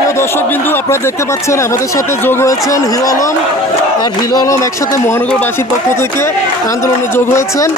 প্রিয় দর্শক বিন্দু, আপনারা দেখতে পাচ্ছেন আমাদের সাথে যোগ হয়েছেন হিরো আলম। আর হিরো আলম একসাথে মহানগরবাসীর পক্ষ থেকে আন্দোলনে যোগ হয়েছেন।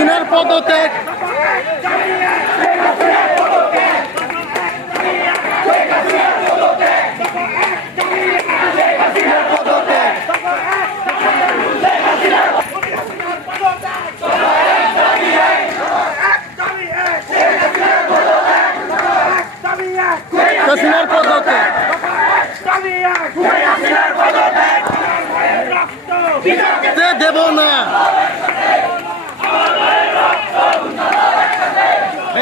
সিনার পদত্যাগ, সিনার পদত্যাগ দেব না।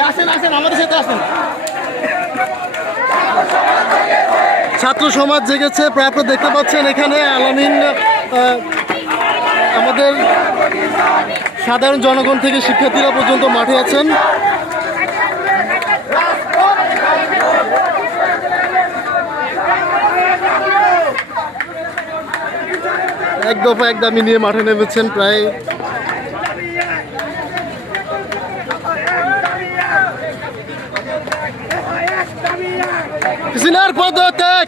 আসেন আসেন, আমাদের সাথে আসেন। ছাত্র সমাজ জেগেছে প্রায়, আপনারা দেখতে পাচ্ছেন এখানে আলামিন, আমাদের সাধারণ জনগণ থেকে শিক্ষার্থীরা পর্যন্ত মাঠে আছেন। এক দফা এক দাবি নিয়ে মাঠে নেমেছেন প্রায় সিনার পদত্যাগ।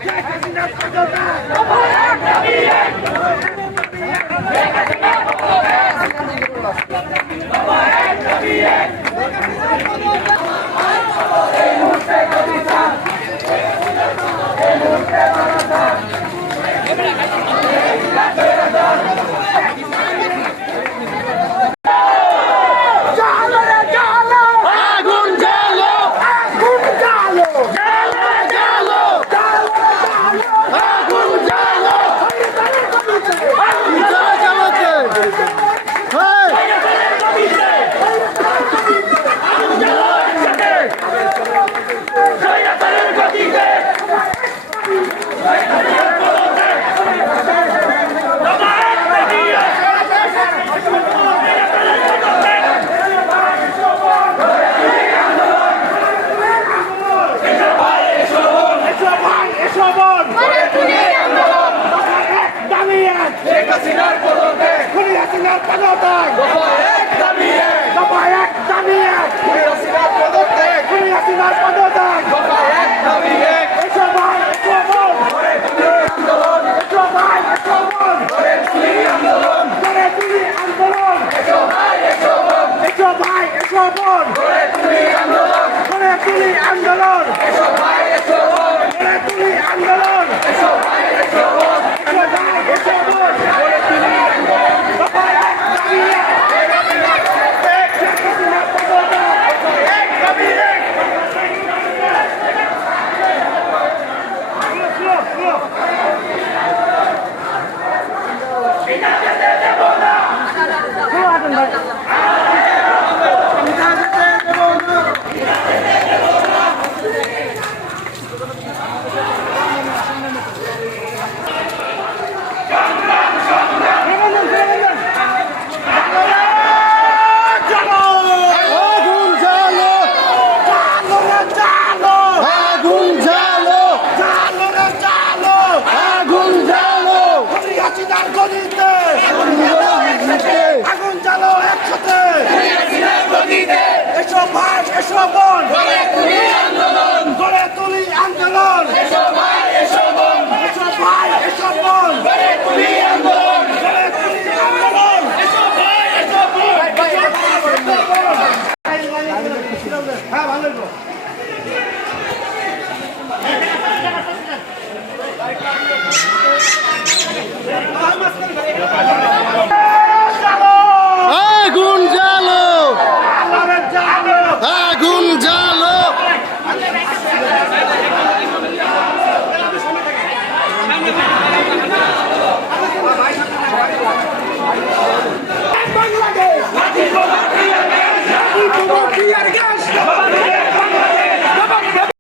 আগুন জ্বালো একসাথে, এসো ভাই এসো।